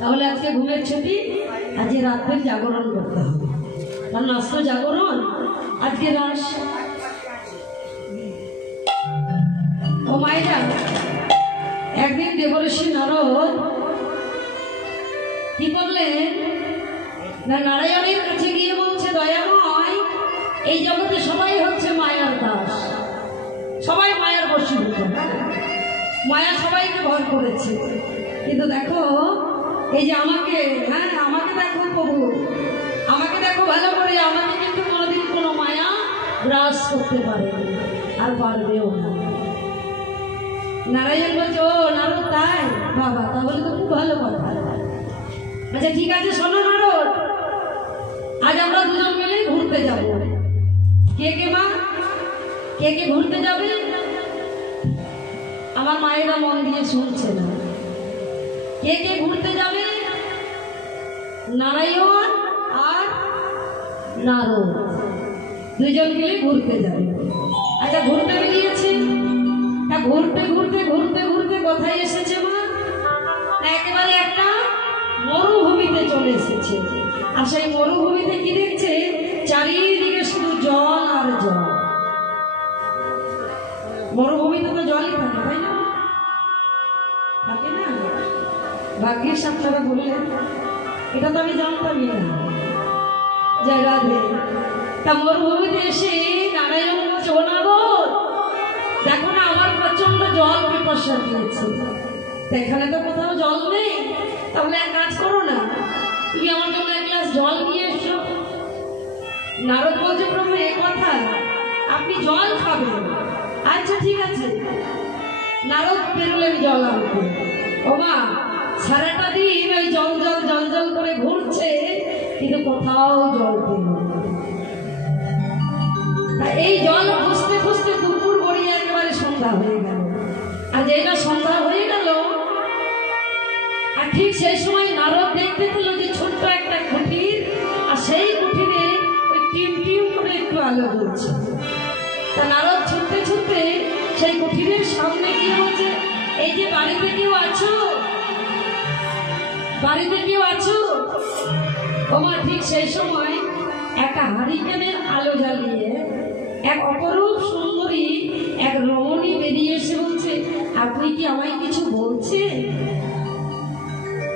তাহলে আজকে ঘুমের ছুটি, আজকে রাত্রে জাগরণ করতে হবে, কারণ আজ তো জাগরণ, আজকে রাস। ও মায়েরা, একদিন দেবর্ষি নারদ কি করলেন না, নারায়ণের কাছে গিয়ে বলছে, দয়াময়, এই জগতে সবাই হচ্ছে মায়ার দাস, সবাই মায়ার বশীভূত, মায়া সবাইকে ভর করেছে, কিন্তু দেখো এই যে আমাকে, হ্যাঁ আমাকে দেখো প্রভু, আমাকে দেখো ভালো করে, আমাকে কিন্তু কোনোদিন কোনো মায়া গ্রাস করতে পারে আর পারবেও না। নারায়ণ বলছে, ও নারদ তাই? বাবা, তাহলে তো খুব ভালো কথা। আচ্ছা ঠিক আছে, শোনো নারদ, আজ আমরা দুজন মিলে ঘুরতে যাব। কে কে মা, কে কে ঘুরতে যাবে? আমার মায়েরা মন দিয়ে শুনছে না। কে কে ঘুরতে যাবে? নারায়ণ আর নারদ দুজন মিলে ঘুরতে যাবে। আচ্ছা ঘুরতে বেরিয়েছে, ঘুরতে ঘুরতে ঘুরতে ঘুরতে কোথায় এসেছে মা? একেবারে একটা মরুভূমিতে চলে এসেছে। আর সেই মরুভূমিতে কি দেখছে? চারিদিকে শুধু জল আর জল। মরুভূমিতে তো জলই থাকে, তাই না? থাকে না? ভাগ্যের সাথে বললেন, এটা তো আমি জানতামই না। জায়গাতে তা মরুভূমিতে এসে নারায়ণ বলছে, ও নারদ, দেখো না আমার প্রচন্ড জল পিপাসা দিয়েছে, এখানে তো কোথাও জল নেই, তাহলে এক কাজ করো না, তুমি আমার জন্য এক গ্লাস জল নিয়ে এসো। নারদ বলছে, প্রভু এ কথা, আপনি জল খাবেন? আচ্ছা ঠিক আছে। নারদ বেরোলেন জল আনতে। ও মা, সারাটা দিন ওই জল জল জল জল করে ঘুরছে, কিন্তু কোথাও জল পেল না। এই জল খুঁজতে খুঁজতে দুপুর গড়িয়ে একেবারে সন্ধ্যা হয়ে গেল। আর যেটা সন্ধ্যা হয়ে গেল, আর ঠিক সেই সময় নারদ দেখতে পেল যে ছোট্ট একটা কুঠির, আর সেই কুঠিরে ওই টিম টিম করে একটু আলো জ্বলছে। তা নারদ ছুটতে ছুটতে সেই কুঠিরের সামনে গিয়ে বলছে, এই যে বাড়িতে কেউ আছো? বাড়িতে কেউ আছো? ওমা ঠিক সেই সময় একটা হারিকেনের আলো জ্বালিয়ে এক অপরূপ সুন্দরী এক রমণী বেরিয়ে এসে বলছে, আপনি কি আমায় কিছু বলছেন?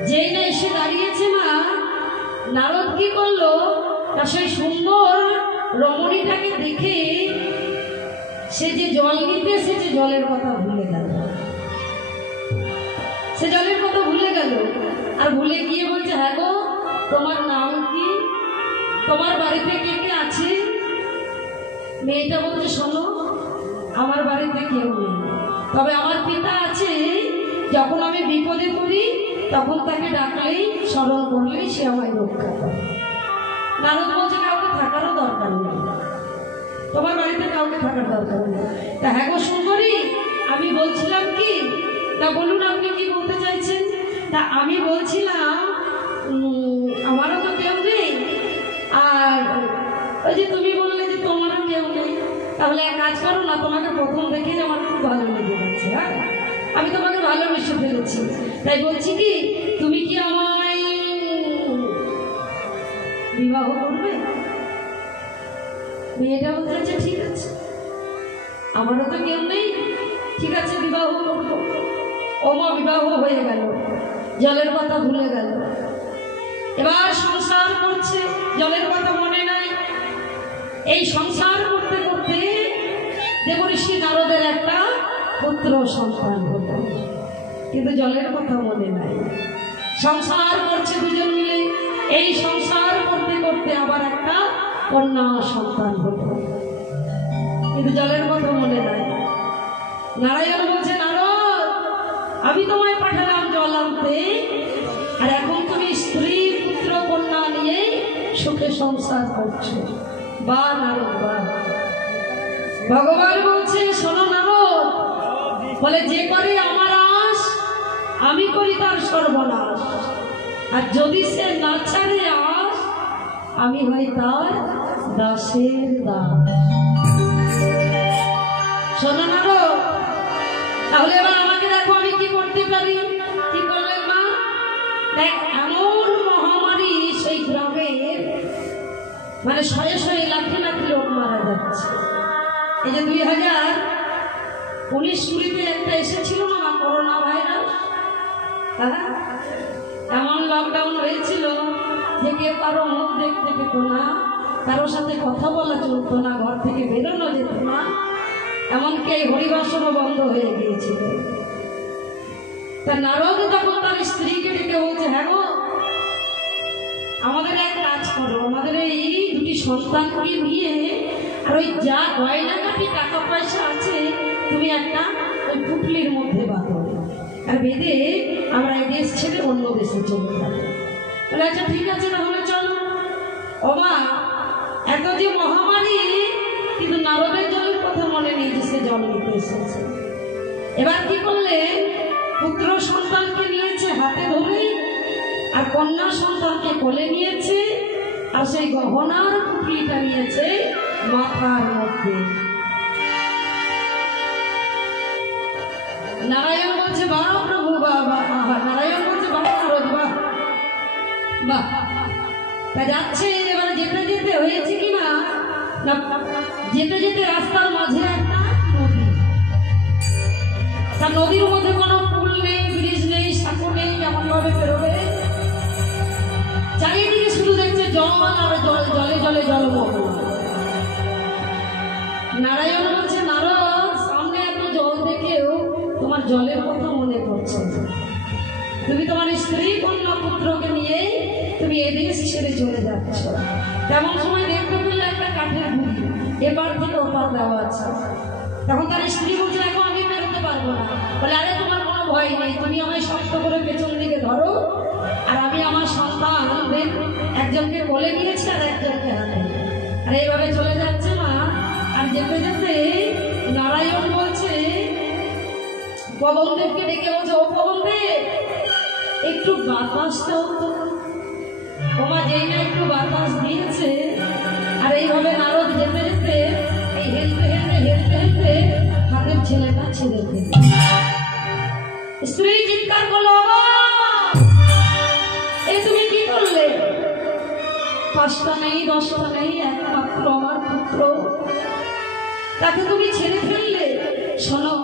যেই না এসে দাঁড়িয়েছে মা, নারদ কি করলো, তা সেই সুন্দর রমণীটাকে দেখে সে যে জল নিতে এসেছে জলের কথা ভুলে গেল। সে জলের কথা ভুলে গেল, আর ভুলে গিয়ে বলছে, হ্যাঁ গো, তোমার নাম কি? তোমার বাড়িতে কে কে আছে? মেয়েটা বলছে, শোনো, আমার বাড়িতে কেউ নেই, তবে আমার পিতা আছে। যখন আমি বিপদে পড়ি তখন তাকে ডাকলেই, স্মরণ করলেই সে আমায় রক্ষা করে। নারদ বলছে, কাউকে থাকারও দরকার নেই, তোমার বাড়িতে কাউকে থাকার দরকার নেই। তা হ্যাঁ গো সুন্দরী, আমি বলছিলাম কি, তা বলুন আপনি কি বলতে চাইছেন? তা আমি বলছিলাম, আমারও তো কেউ নেই, আর ওই যে তুমি বললে যে তোমারও কেউ নেই, তাহলে এক কাজ করো না, তোমাকে প্রথম দেখে আমার খুব ভালো লেগে গেছে, হ্যাঁ আমি তোমাকে ভালোবেসে ফেলেছি, তাই বলছি কি, তুমি কি আমায় বিবাহ করবে? মেয়েটা বলছে, ঠিক আছে, আমারও তো কেউ নেই, ঠিক আছে বিবাহ করবো। ওমা বিবাহ হয়ে গেল, জলের কথা ভুলে গেল, এবার সংসার করছে, জলের কথা মনে নাই। এই সংসার করতে করতে দেবর্ষি নারদের একটা পুত্র সন্তান হলো, কিন্তু জলের কথা মনে নাই। সংসার করছে দুজন মিলে, এই সংসার করতে করতে আবার একটা কন্যা সন্তান হলো, কিন্তু জলের কথা মনে নাই। নারায়ণ বলছে, নারদ, আমি তোমায় পাঠালাম জল আনতে, আর এখন তুমি স্ত্রী পুত্র কন্যা নিয়ে সুখে সংসার করছো। বা নারদ বা। ভগবান বলছে, শোনো নারদ, বলে যে করে আমার আশ, আমি করি তার সর্বনাশ, আর যদি সে না ছাড়ে আশ, আমি হই তার দাসের দাস। মানে শয়ে শয়ে লাখে লাখে লোক মারা যাচ্ছে। এই যে 2019-20 একটা এসেছিল না করোনা ভাইরাস, হ্যাঁ, এমন লকডাউন হয়েছিল যে কেউ কারো মুখ দেখতে পেত না, কারোর সাথে কথা বলা চলতো না, ঘর থেকে বেরোনো যেত না, এমনকি এই হরিবাসনও বন্ধ হয়ে গিয়েছিল। তা নারদ তখন তার স্ত্রীকে ডেকে বলছে, হ্যাঁ গো, আমাদের এক কাজ করো, আমাদের এই দুটি সন্তানকে নিয়ে আর ওই যা গয়নাকাটি টাকা পয়সা আছে তুমি একটা ওই পুটলির মধ্যে বাঁধো, আর বেঁধে আমরা এই দেশ ছেড়ে অন্য দেশে চলে যাবো। বলে আচ্ছা ঠিক আছে তাহলে চলো। ও মা, এত যে মহামারী, কিন্তু নারদের জলের কথা মনে নেই যে সে জল নিতে এসেছে। এবার কি করলে, পুত্র সন্তানকে নিয়েছে হাতে ধরে, আর কন্যা সন্তানকে কোলে নিয়েছে, আর সেই গহনার পুটলিটা নিয়েছে মাথার মধ্যে। নারায়ণ বলছে, বাহ প্রভু বাহ, নারায়ণ বলছে, বাহ নারদ বাহ বাহ। তা যাচ্ছে, এবারে যেতে যেতে হয়েছে কিনা না, যেতে যেতে রাস্তার মাঝে একটা নদী, তা নদীর মধ্যে কোনো পুল নেই, ব্রিজ নেই, সাঁকো নেই, এমন ভাবে বেরোবে, চারিদিকে শুধু দেখছে জল আর জল, জলে জলে জলমগ্ন। নারায়ণ বলছে, নারদ, সামনে এত জল দেখেও তোমার জলের কথা মনে পড়ছে, তুমি তোমার স্ত্রী কন্যা পুত্রকে নিয়ে তুমি এদেশ ছেড়ে চলে যাচ্ছ। তেমন সময় দেখতে পেলে একটা কাঠের গুড়ি এবার থেকে ওপার দেওয়া আছে। তখন তার স্ত্রী বলছে, এখন আমি বেরোতে পারবো না। বলে, আরে তোমার কোনো ভয় নেই, তুমি আমায় শক্ত করে পেছন দিকে ধরো, আর আমি আমার সন্তানদের একজনকে বলে নিয়েছি আর একজনকে হাতে, আর এইভাবে চলে যাচ্ছে মা। আর যেতে যেতে নারায়ণ বলছে, পবনদেবকে ডেকে বলছে, ও পবনদেব, একটু বাতাস দাও তো। ওমা যেই না একটু বাতাস দিয়েছে, আর এইভাবে নারদ যেতে যেতে এই হেলতে হেলতে হেলতে হেলতে হাতের ছেলেটা ছেড়ে দিল। স্ত্রী চিৎকার করলো, এই তুমি কি করলে? 5টা নেই 10টা নেই, একমাত্র আমার পুত্র, তাকে তুমি ছেড়ে ফেললে। শোনো,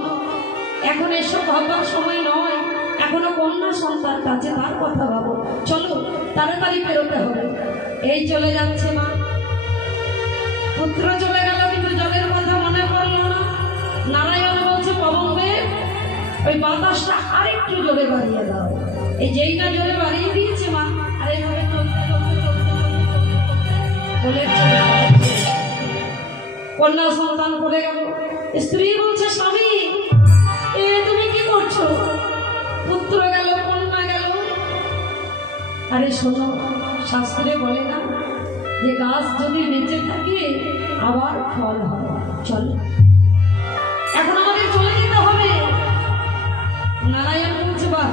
এখন এসব ভাববার সময় নয়, এখনো কন্যা সন্তান কাছে, তার কথা ভাবো, চলো তাড়াতাড়ি বেরোতে হবে। এই চলে যাচ্ছে মা, পুত্র চলে গেল, কিন্তু জলের কথা মনে পড়লো না। নারায়ণ বলছে, পবনদেব, ওই বাতাসটা আরেকটু জোরে বাড়িয়ে দাও। এই যেই না জোরে বাড়িয়ে দিয়েছে মা, আর এইভাবে চলতে চলতে চলতে চলতে কন্যা সন্তান পড়ে গেল। স্ত্রী বলছে, স্বামী, এ তুমি কি করছো? পুত্র গেল, কন্যা গেল। আরে শোনো, শাস্ত্রে বলে না যে গাছ যদি বেঁচে থাকে আবার ফল হবে। চলো, এখন আমাদের চলে যেতে হবে। নারায়ণ বলছে, বাহ,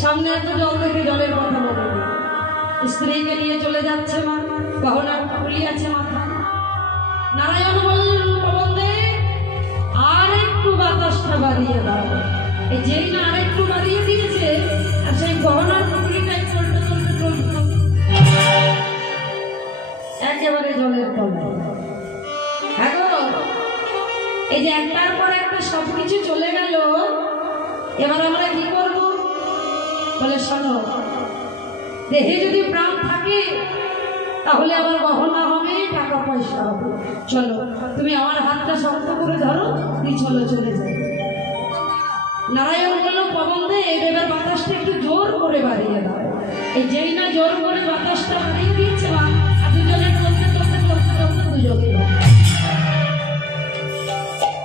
সামনে এত জল দেখে জলের কথা বলে, স্ত্রীকে নিয়ে চলে যাচ্ছে মা, গহনার পুটলি আছে মাথায়। নারায়ণ বললেন, পবনদেব, আর একটু বাতাসটা বাড়িয়ে দাও। এই যেই না আর একটু বাড়িয়ে দিয়েছে, আর সেই গহনার পুটলিটাই চলতে চলতে চলতে একেবারে জলের তলায়। হ্যাঁ গো, এই যে একটার পর একটা সবকিছু চলে গেল, এবার আমরা কি করব? বলে, শোনো, দেহে যদি প্রাণ থাকে তাহলে আবার গহনা হবে, টাকা পয়সা হবে। চলো, তুমি আমার হাতটা শক্ত করে ধরো, তুই চলো, চলে যাই। নারায়ণ বলল, পবনদেব, এবার বাতাসটা একটু জোর করে বাড়িয়ে দাও। এই যেই না জোর করে বাতাসটা বাড়িয়ে দিয়েছে মা, আর দুজনে চলতে চলতে চলতে চলতে দুজনে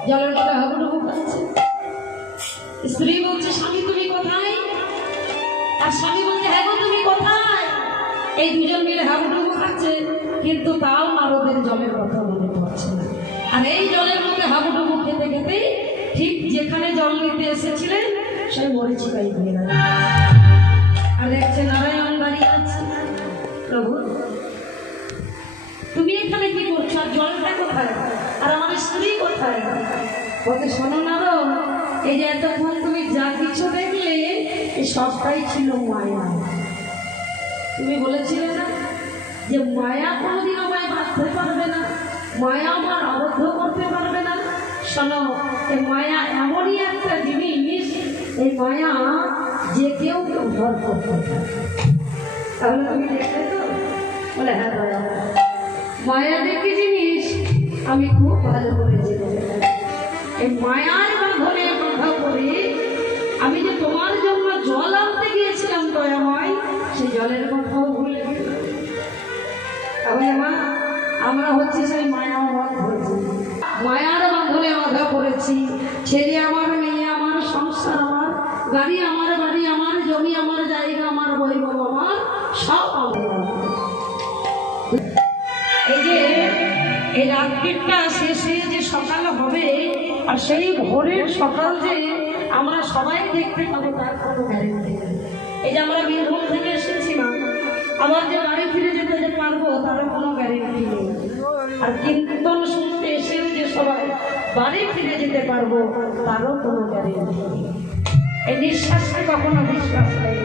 জলের মধ্যে হাবুডুবু খাচ্ছে। স্ত্রী বলছে, স্বামী তুমি কোথায়? আর স্বামী বলছে, হ্যাঁ গো, তুমি কোথায়? এই দুজন মিলে হাবুডুবু খাচ্ছে, কিন্তু তাও নারদের জলের কথা মনে পড়ছে না। আর এই জলের মধ্যে হাবুডুবু খেতে খেতে ঠিক যেখানে জল নিতে এসেছিলেন সেই মরিচিকাই হয়ে গেল। আর দেখছে নারায়ণ দাঁড়িয়ে আছে। প্রভু, তুমি এখানে কি করছো? আর জলটা কোথায়? আর আমার স্ত্রী কোথায়? বলতে, শোনো নারদ, এই যে এতক্ষণ তুমি যা কিছু দেখলে, এই সবটাই ছিল মায়া। তুমি বলেছিলে না যে মায়া কোনোদিন আমায় বাঁধতে পারবে না, মায়া আমার আবদ্ধ করতে পারবে না। শোনো, এই মায়া এমনই একটা জিনিস, এই মায়া যে কেউ ভর করতে পারে। তাহলে তুমি দেখলে তো? বলে হ্যাঁ দাদা, মায়া দেখি জিনিস আমি খুব ভালো করে জেনে। এই মায়ার বাঁধনে বাঁধা করে আমি যে তোমার জন্য জল আনতে গিয়েছিলাম দয়াময়, সেই জলের কথাও ভুলে গেলাম। তাহলে মা, আমরা হচ্ছে সেই মায়া ধরেছি, মায়ার বাঁধনে বাঁধা পড়েছি। ছেলে আমার, মেয়ে আমার, সংসার আমার, গাড়ি আমার, বাড়ি আমার, জমি আমার, জায়গা আমার, বৈভব আমার, সব আমার। এই যে এই রাত্রিটা শেষে যে সকাল হবে, আর সেই ভোরের সকাল যে আমরা সবাই দেখতে পাবো তার কোনো গ্যারেন্টি নেই। এই যে আমরা বীরভূম থেকে এসেছিলাম, আবার যে বাড়ি ফিরে যেতে যে পারবো তারও কোনো গ্যারেন্টি নেই। আর কীর্তন শুনতে এসেও যে সবাই বাড়ি ফিরে যেতে পারবো তারও কোনো গ্যারেন্টি নেই। এই নিঃশ্বাসকে কখনো বিশ্বাস নেই।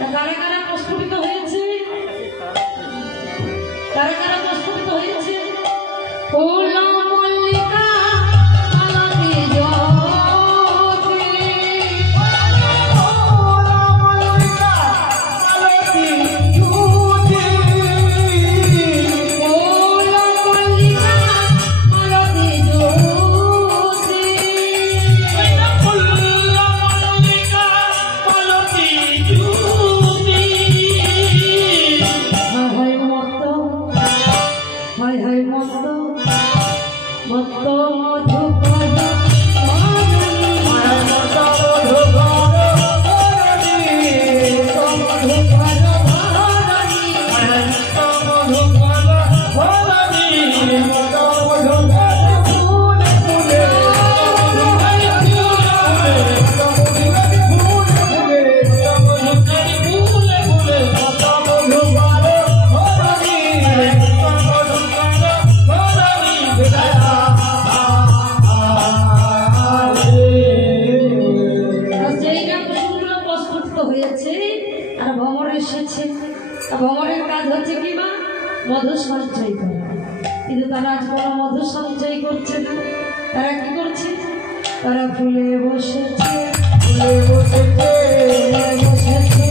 কারা কারা প্রস্ফুটিত হয়েছে, কারা কারা প্রস্ফুটিত হয়েছে? ফুল মল্লিকা মালতী জ্যোতি, ফুল মল্লিকা মালতী জ্যোতি, ফুল মল্লিকা মালতী জ্যোতি, ফুল মল্লিকা মালতী জ্যোতি। হায় মত, হায় মত, মত মধুকর ভ্রমণের কাজ হচ্ছে কি মা? মধু সঞ্চয় করা। কিন্তু তারা আজ কোনো মধু সঞ্চয় করছে না। তারা কি করছে? তারা ফুলে বসেছে, ফুলে বসেছে, বসেছে,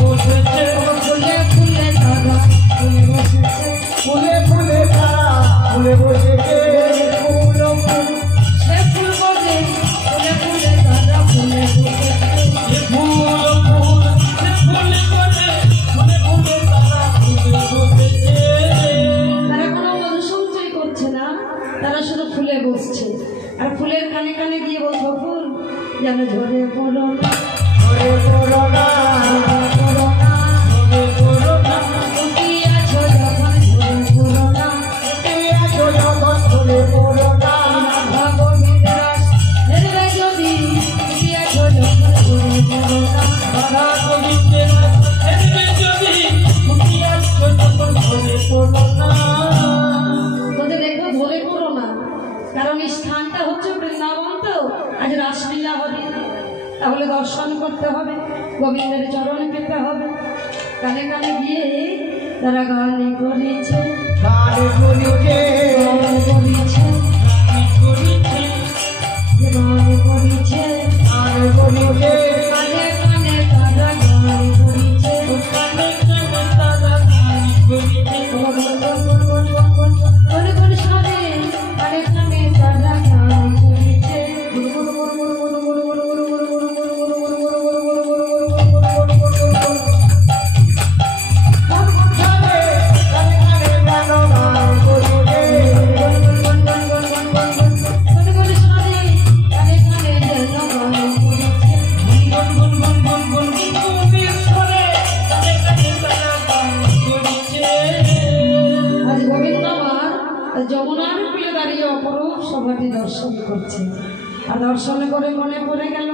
বসেছে, ফুলে ফুলে তারা ফুলে বসেছে, ফুলে ফুলে তারা ফুলে বসেছে, ফুল ফুল সে ফুল বসে, ফুলে ফুলে তারা ফুলে বসেছে, ফুল ফুল সে ফুলে বসে, ফুলে ফুলে তারা ফুলে বসেছে। তারা কোনো মধু সঞ্চয় করছে না, তারা শুধু ফুলে বসছে। আর ফুলের কানে কানে গিয়ে বলছো, ফুল যেন ঝরে পড়ো না, ঝরে পড়ো না, পড়ো না, ঝরে পড়ো না, ফুটিয়ে আছো যখন ঝরে পড়ো না, এই আছো যখন ঝরে পড়ো না। ভগবীর রস ধরবে যদি, ফুটিয়ে আছো যখন ঝরে পড়ো না। রাধা গোবিন্দের দেখবে যদি, ফুটিয়ে আছো যখন ঝরে পড়ো না। বলতে দেখো ঝরে পড়ো না, কারণ এই স্থানটা হচ্ছে বৃন্দাবন। তো আজ রাসলীলা হবে, তাহলে দর্শন করতে হবে, গোবিন্দের চরণ পেতে হবে। কানে কানে গিয়ে তারা গান করেছে, গান করিছে, গান করেছে, গান করিছে, গান করেছে, গান করিছে, কানে কানে তারা গান করেছে, কানে কানে তারা গান করিছে। করে করে সারে কানে কানে তারা গান করেছে। আজ গোবিন্দ আমার যমুনার কুলে দাঁড়িয়ে অপরূপ সভাটি দর্শন করছে। আর দর্শন করে মনে পড়ে গেল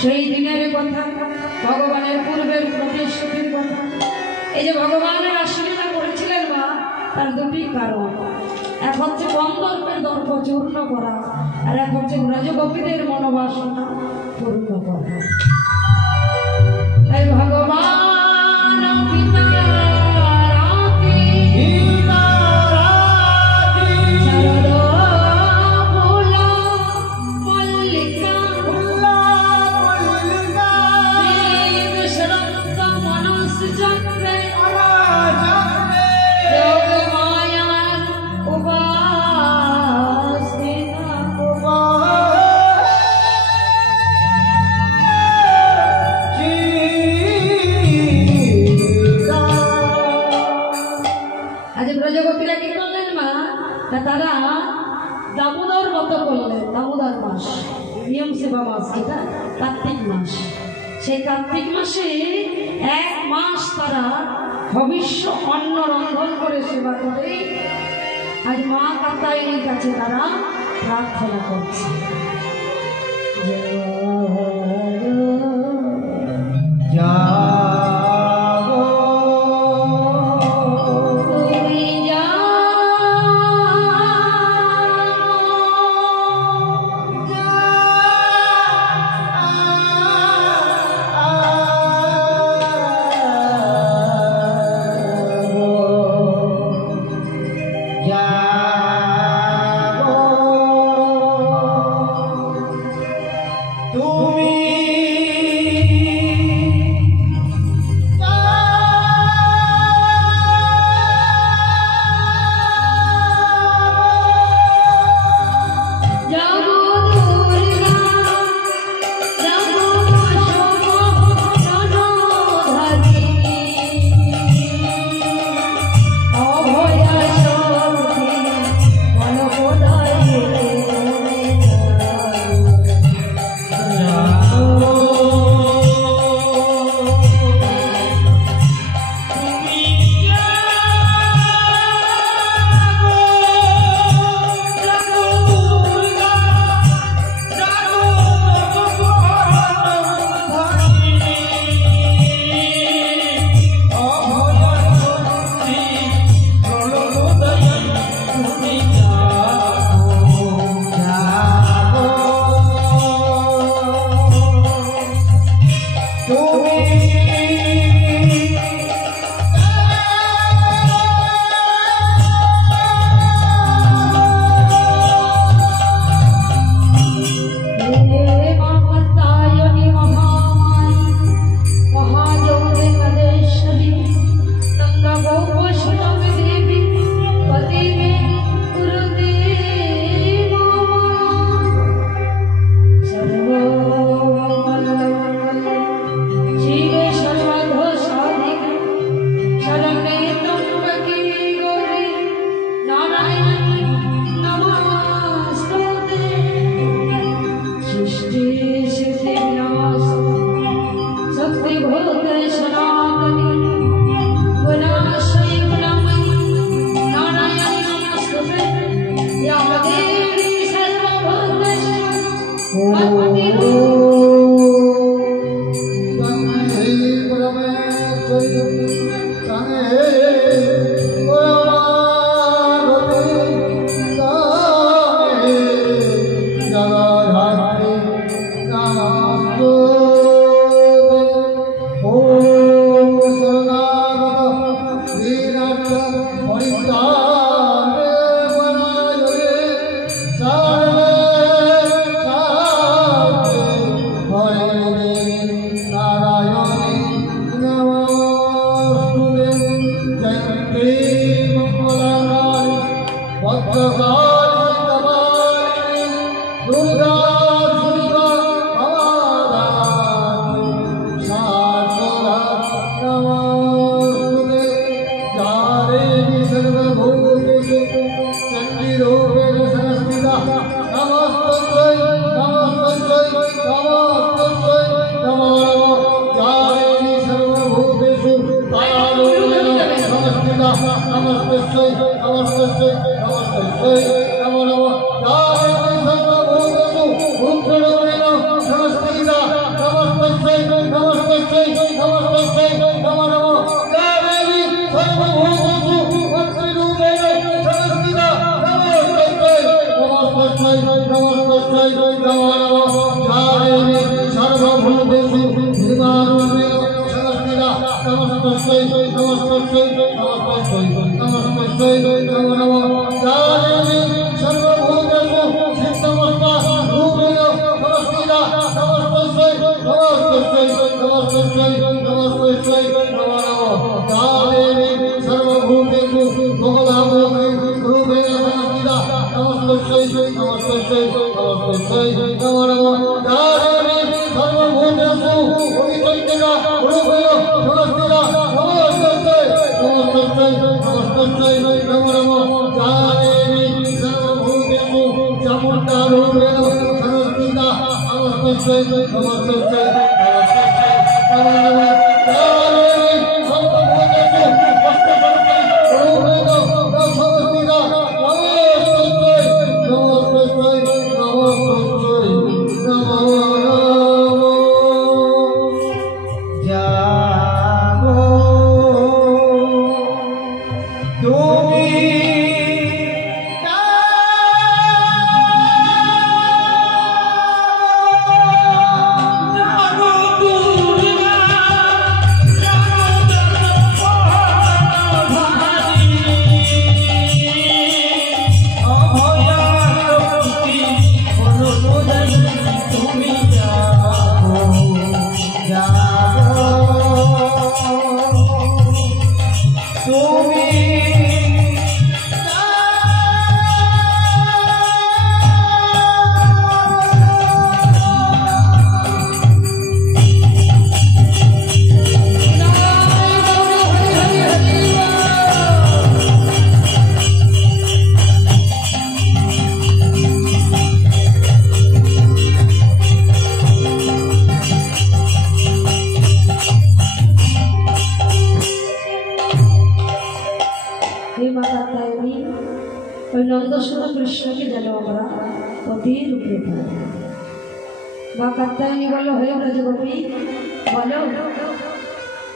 সেই দিনের কথা, ভগবানের পূর্বের প্রতিশ্রুতির কথা। এই যে ভগবানের আশীর্বাদ করেছিলেন মা, তার দুটি কারণ। এক হচ্ছে কন্দর্পের দর্প চূর্ণ করা, আর এক হচ্ছে ব্রজগোপীদের মনোবাসনা পূর্ণ করা। তাই ভগবান পিতা রাতি শারদ ফুল মল্লিকা বিশরন্ত মনস চক্রে যোগ মায়ার উপাসিতা। আজ ব্রজগোপীরা কি করলেন মা? তারা দামোদর ব্রত করলেন। দামোদর মাস নিয়ম সেবা মাস, যেটা কার্তিক মাস। সেই কার্তিক মাসে 1 মাস তারা ভবিষ্য অন্ন রন্ধন করে সেবা করে আজ মা কাত্যায়নীর কাছে তারা প্রার্থনা করছে।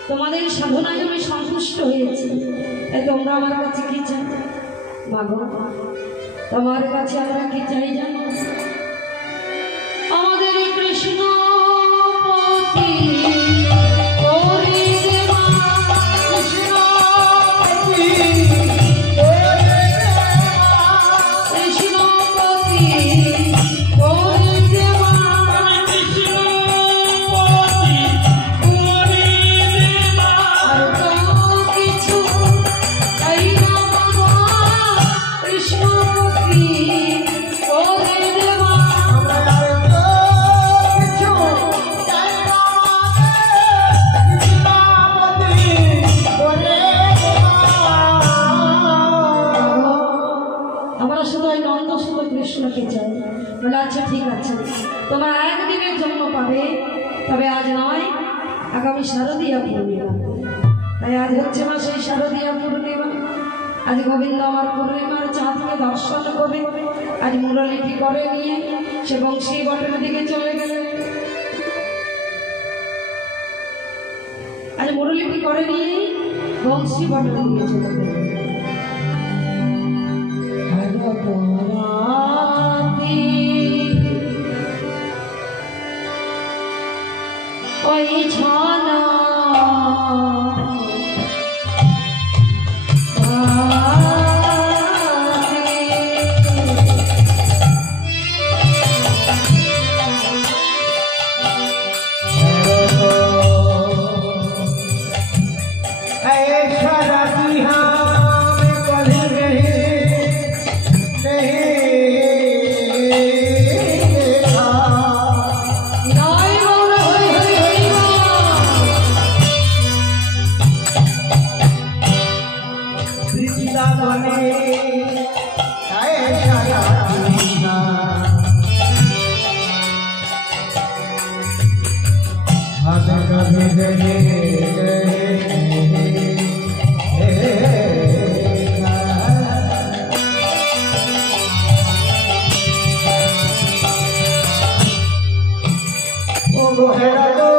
তোমাদের সাধনায় আমি সন্তুষ্ট হয়েছি, তোমরা আমার কাছে কি চাও? মাগো, তোমার কাছে আমরা কি চাই জানো? আমাদের কৃষ্ণ আচ্ছা ঠিক আছে, তোমরা একদিনের জন্য পাবে, তবে আজ নয়, আগামী শারদীয়া পূর্ণিমা। তাই আজ হচ্ছে না সেই শারদীয়া পূর্ণিমা। আজ গোবিন্দ আমার পূর্ণিমার চাঁদকে দর্শন করবে। আজ মুরলিপি করে নিয়ে সে বংশী বটের দিকে চলে গেলে, আজ মুরলিপি করে নিয়ে বংশী বটের দিকে চলে গেলে। ওই ছানা বৃন্দাবনে সারা দুনিয়া হাতে কভি দেখে ও গোহেরা গো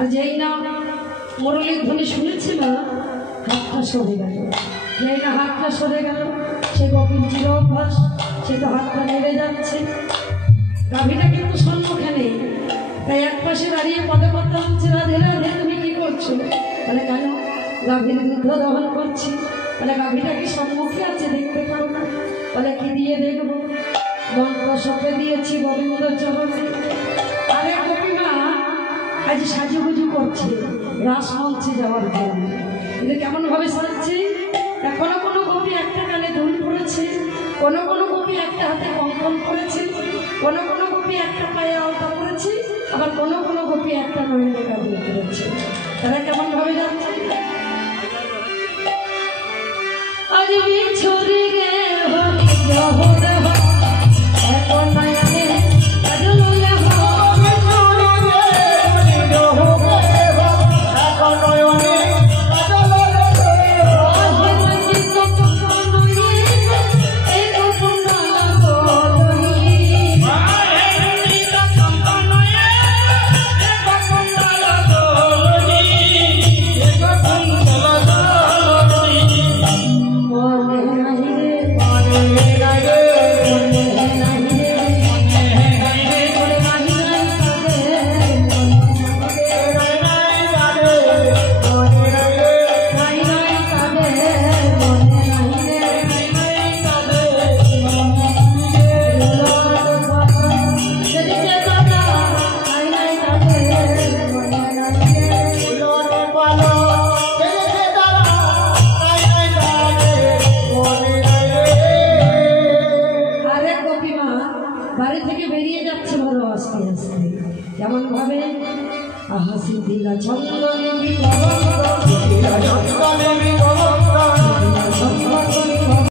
আর যেই না মুরলীর ধ্বনি শুনেছে না, হাতটা সরে গেল। যেই না হাতটা সরে গেল, সে গোপীর চির অভ্যাস, সে তো হাতটা নেড়ে যাচ্ছে। গাভীটা কিন্তু সম্মুখে নেই, তাই এক পাশে দাঁড়িয়ে পদে কথা হচ্ছে, রাধে রাধে তুমি কি করছো? বলে কেন? গাভীর দুধ দহন করছি। বলে গাভীটা কি সম্মুখে আছে, দেখতে পাও না? বলে কি দিয়ে দেখবো? মন্ত্র সপে দিয়েছি গোবিন্দ চরণে। আরে গোপীমা আজ সাজুগুজু করছে রাস মঞ্চে যাওয়ার জন্য। কিন্তু কেমন ভাবে সাজছে? কোনো কোনো গোপী একটা কানে দুল পড়েছে, কোনো কোনো গোপী একটা হাতে কঙ্কন করেছে, কোনো কোনো গোপী একটা পায়ে আলতা পড়েছে, আবার কোনো কোনো গোপী একটা নয়নে কাজল করেছে। তারা কেমন ভাবে যাচ্ছে? আজ বিছুরি গে হরি জহর এখন নয়নে কাজল বাড়ি থেকে বেরিয়ে যাচ্ছে ভালো আস্তে আস্তে। কেমন ভাবে? আহা সিদ্ধিলা চন্দনে